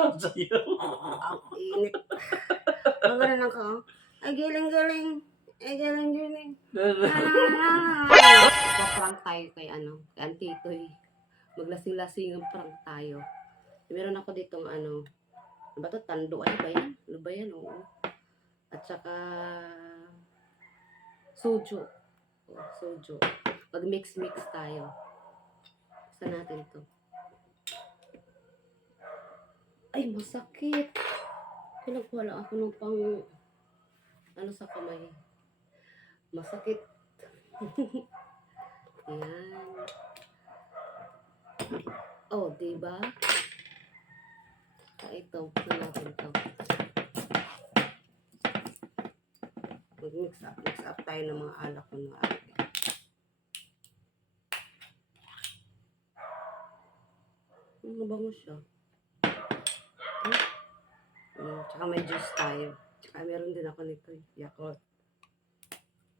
Nagsasayaw. Ang init. Magalan ako. Ay, galing-galing. Ay, galing-galing. Magpa-prank tayo kay kay Auntie Toy. Maglasing-lasing ang prank tayo. Meron ako ditong ano ba to? Tando. Ano ba yan? Ano ba yan? Oo. At saka soju. Oh, soju. Mag-mix-mix tayo. Basta natin to. Ay, masakit. Pinagwala ako ng pang sa kamay. Masakit. Yan. Oh, diba? Ito, basta natin to. Mag-mix up tayo ng mga alak ko ng alak. Mabango siya. Tsaka may juice tayo. Tsaka meron din ako nito, Yakult.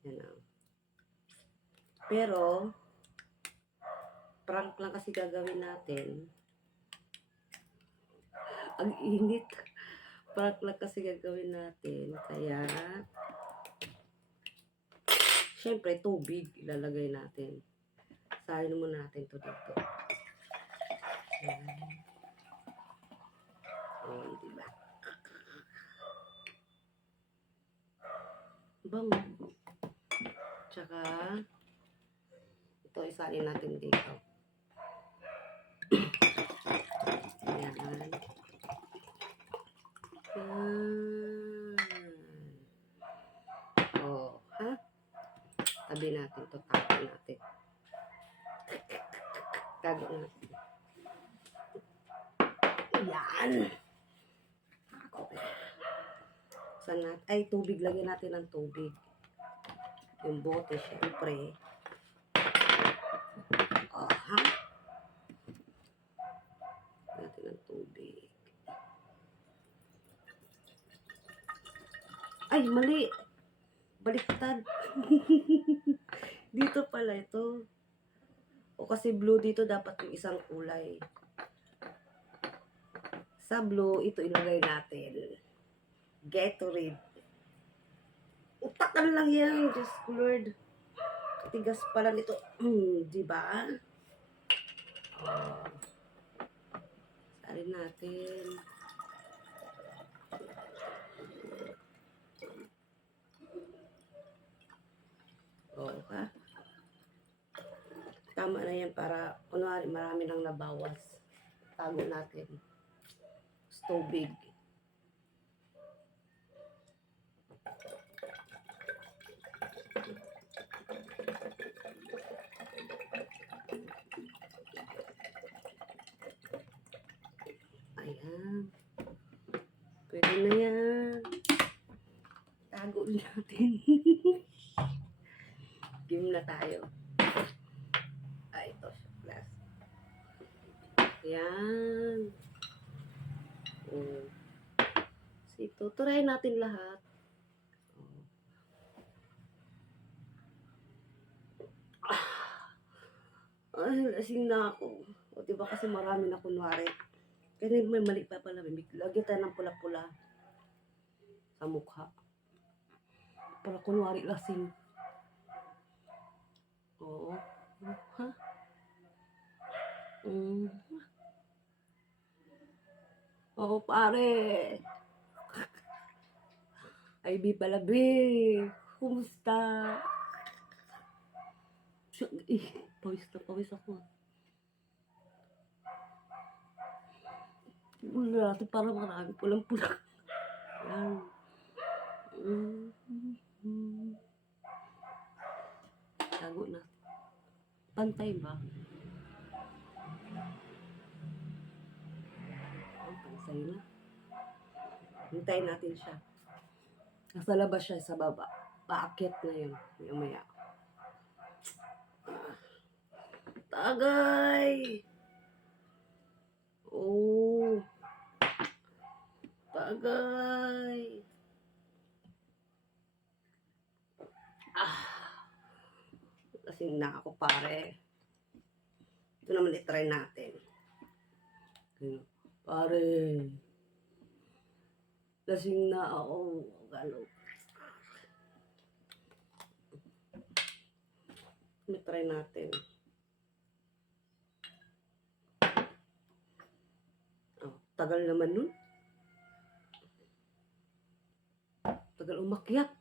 Yan ang. Pero, prank lang kasi gagawin natin. Ang init. Prank lang kasi gagawin natin. Kaya, syempre, tubig ilalagay natin. Salin muna natin to dito. Yan. Oh, diba? Bango. Tsaka, ito isalin natin dito. Ayan. Yan. Oh, ha? Tabi natin to, tapo natin. Tago natin. Yan. Ay, tubig. Lagyan natin ng tubig. Yung bote, syempre. Oh, ha? Natin ng tubig. Ay, mali. Baliktad. Dito pala ito. O kasi blue dito dapat yung isang kulay. Sa blue, ito ilagay natin. Gatorade. Utakan lang yan. Diyos ko Lord. Katigas pala nito. Diba? Oh. Salin natin. Oh, ha? Tama na yan para kunwari marami nang nabawas. Tago natin. Tubig. Ayan. Pwede na yan. Tago natin. Game na tayo. Ay, ito. Plus. Ayan. So, ito. Try natin lahat. Ay, lasing na ako. O, diba kasi marami na kunwari. Kaya may mali pa pala. Lagyan tayo ng pula-pula sa mukha. Para kunwari lasing. Oo. Ha? Oo, pare. Ay, di pala, be. Kumusta? Pawis ako. Wala natin parang marami pulang-pula. Yan. Tago na. Pantay ba? Pansay na. Hintayin natin siya. Nasa labas siya sa baba. Paakyat na yun. Maya. Tagay! Oh. Tagay! Kasi na ako pare. Ito naman itry natin. Pare. Lasing na ako. Galo. Try natin. Oh, tagal naman nun. Tagal umakyat.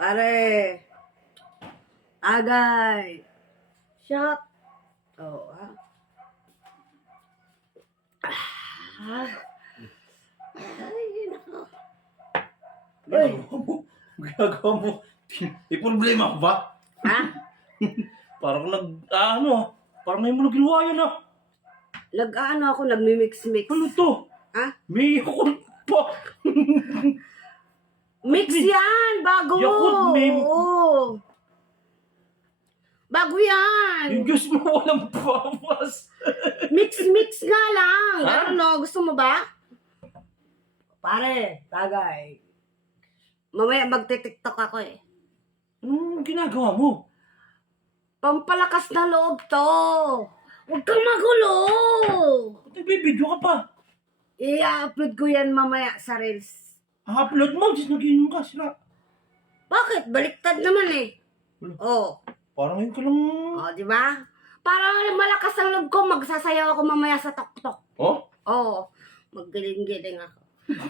Pare. Agay. Shot. Oh, ha? Ay, nako. Uy. Ginagawa mo. May problema ko ba? Ha? Parang parang ngayon mo na ginawa yan Nag-ano ako, nagmi-mix-mix. Ano to? Ha? May Yakult pa. Mix yan! Bago! Yakult, may... Oo. Bago yan! Yung Diyos mo walang papas. Mix-mix nga lang. Ha? Ano no? Gusto mo ba? Pare, tagay. Mamaya magte-tiktok ako eh. Anong ginagawa mo? Pampalakas na loob to. Huwag kang magulo. Ba't nagbibideo ka pa? I-upload ko yan mamaya sa Reels. Ha-upload mo, just nagiinom ka sila. Bakit? Baliktad naman eh. Wala. Oh. Parang ngayon ka lang... Oh, di ba? Para malakas ang loob ko, magsasayaw ako mamaya sa tok-tok. Oh? Oo. Maggaling-galing ako.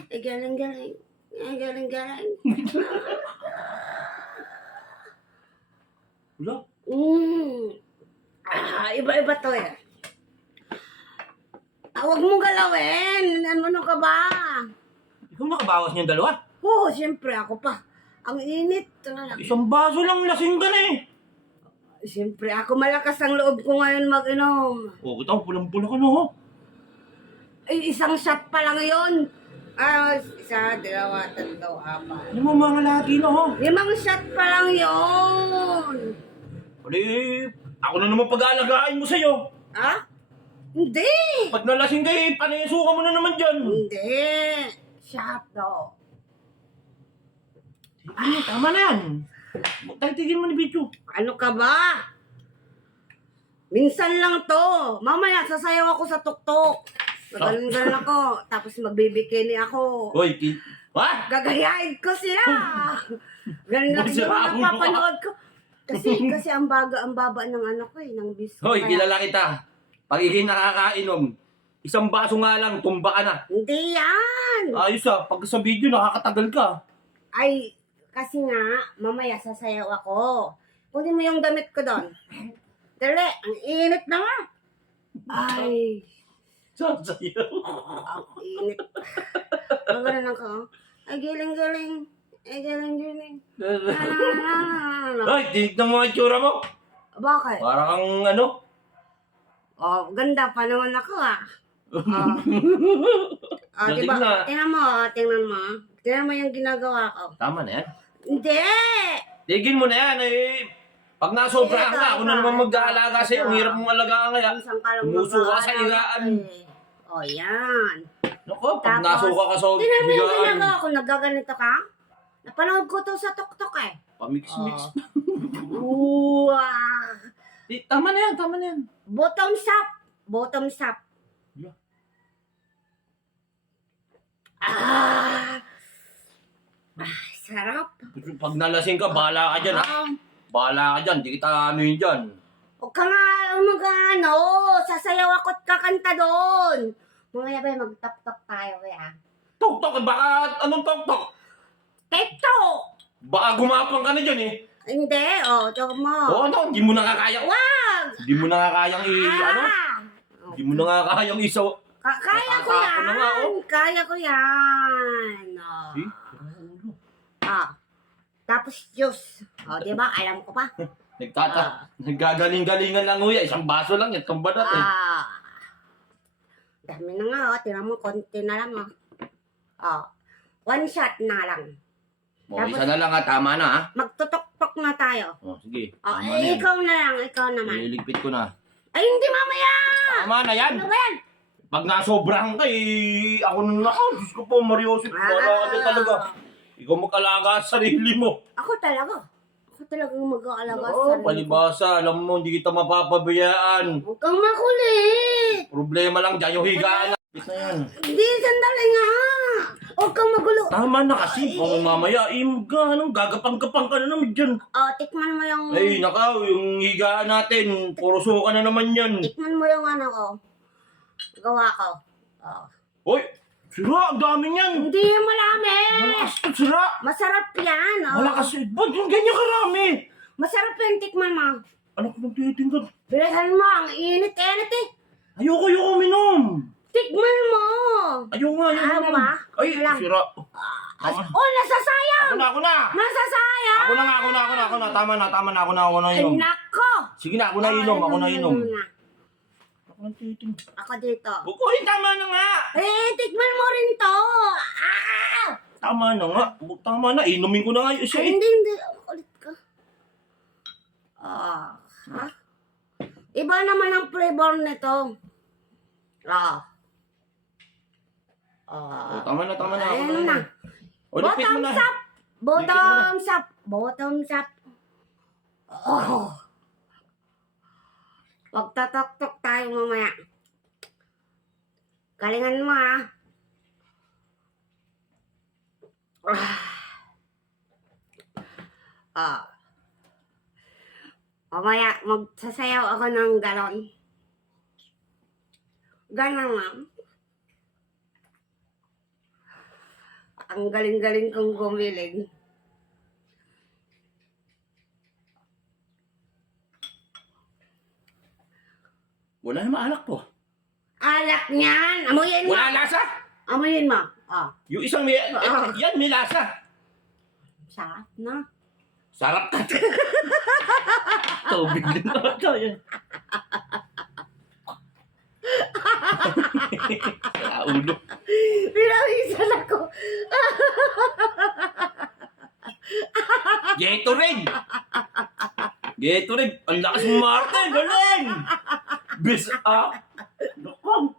Ay, galing-galing. Ay, galing-galing. Wala. Iba-iba to eh. Huwag mong galawin. Ano ka ba? Ikaw nakabawas niyang dalawa? Oo, siyempre ako pa. Ang init. Isang baso lang, lasing ka na eh. Siyempre ako malakas ang loob ko ngayon mag-inom. Oh, kita mo, pulang-pula ka na ho. Ay, isang shot pa lang yun. Isa, dalawa, tatlo, apat. Ano mo mga lagi na ho? 5 shot pa lang yun. Pali, ako na naman pag-aalagaan mo sa'yo. Ha? Hindi. Pag nalasing ka eh, panisuka mo na naman dyan. Hindi. Shot daw. Ay, tama na yan. Tigil mo ni Bicho. Ano ka ba? Minsan lang to. Mamaya sasayaw ako sa tuktok. Gagalan ako. Tapos magbibikini ako. Hoy, ha? Gagayain ko sila. Ganun lang yung Magsira ulo ka. napapanood ko. Kasi ang baba ng ano ko eh, ng biscuit. Hoy, kilala kita. Pag ikay nakakainom, isang baso nga lang, tumba ka na. Hindi yan. Ayos pag sa video nakakatagal ka. Ay, kasi nga, mamaya sasayaw ako. Kunin mo yung damit ko doon. Dali, ang init na nga. Ay, Sasayaw. ang init. Gagalan ako. Ay, giling-giling. Ay, giling-giling. Hoy, tinignan mo ang itsura mo. Bakit? Parang kang ano? Oh, ganda pa naman ako ah. Lasing diba? na. Tingnan mo. Tingnan mo yung ginagawa ko. Tama na yan. Hindi! Tigil mo na yan eh. Pag nasobrahan ka, ako na naman mag-aalaga sa'yo. Ang hirap mong alagaan kaya. Minsan ka lang Umuso ka sa mag-aalala higaan. eh. Oh, yan. Naku, pag Tapos, nasuka ka sa tingnan mo yung higaan. ginagawa ko. Nagaganito ka? Napanood ko to sa TikTok eh. Pamix-mix. Wow! Tama na yan, tama na yan. Bottoms up. Bottoms up. Yeah. Sarap. Pag nalasing ka, bahala ka dyan ha. Bahala ka dyan, di kita ano yun dyan. Huwag ka nga mag-ano. Sasayaw ako at kakanta doon. Mamaya ba mag-top-top tayo kaya? Tok-tok, baka anong tok-tok? TikTok! Baka gumapang ka na dyan eh. Hindi, tsaka mo. Oo, ano, hindi mo nakakaya. Wag! Hindi mo nakakayang ano? Hindi mo nakakayang isaw. Kaya ko Nakakapon na nga, yan. Kaya ko yan. Eh? Tapos juice. Diba? Alam ko pa. Naggagaling-galingan lang uya. Isang baso lang yan. Tumba natin. Dami na nga, Tingnan mo, konti na lang, 1 shot na lang. Isa na lang ha. Tama na ha. Magtutok-tok na tayo. Sige. Tama na yan. Ikaw na lang, ikaw naman. Nililigpit ko na. Ay, hindi mamaya! Tama na yan. Ano ba yan? Pag nasobrahan ka eh, ako na Diyos ko po, Mariosip, wala ka na talaga. Ikaw mag-alaga sa sarili mo. Ako talaga. talagang mag-aalaga sa Oo, sarili ko. palibasa. Alam mo, hindi kita mapapabayaan. Huwag kang makulit. Problema lang dyan, yung higaan na. Na yan. Hindi, sandali nga. Huwag kang magulo. Tama na kasi. Kung mamaya, gagapang-gapang ka na naman dyan. Tikman mo yung... Ay, nakaw, yung higaan natin. Puro suka na naman yan. Tikman mo yung ano ko. Gawa ko. Hoy, sira, ang dami niyan. Hindi yung marami. Malakas to, sira. Masarap yan. Malakas. Ba't yung ganyan karami? Masarap yan, tikman mo. Ano ko nang titingkad? Bilisan mo, ang init-init eh. Ayoko minom. Tikman mo. Ayoko Ayaw minom. ba? Ay, Lang. sira. Oh, nasasayang. Ako na. Nasasayang. Ako na. Tama na, ako na Ay, inom. nako. Sige na, ako na inom. Ako na inom. Ako nang titingkad. Ako dito. Bukuhin, tama na nga. Tikman mo rin to. Tama na nga. Tama na, inumin ko na nga yung isa eh. Hindi. Ulit ka. Ha? Iba naman ang flavor nito. Tama na. Ayun na. O, dipit mo na. Bottoms up. Huwag tatok-tok tayo mamaya. Galingan mo Mamaya, magsasayaw ako ng galon. Ganon lang. Ang galing-galing kong gumiling. Wala na maalak to. Alak niyan! Amuyin mo! Wala lasa. Amuyin mo! Yung isang yan may lasa. Sarap na. Sarap ka. Tubig din na ito. Ulo. Pinawisan ako. Gatorade. Ang lakas mo, Martin. Galing. Bis up. Lokong.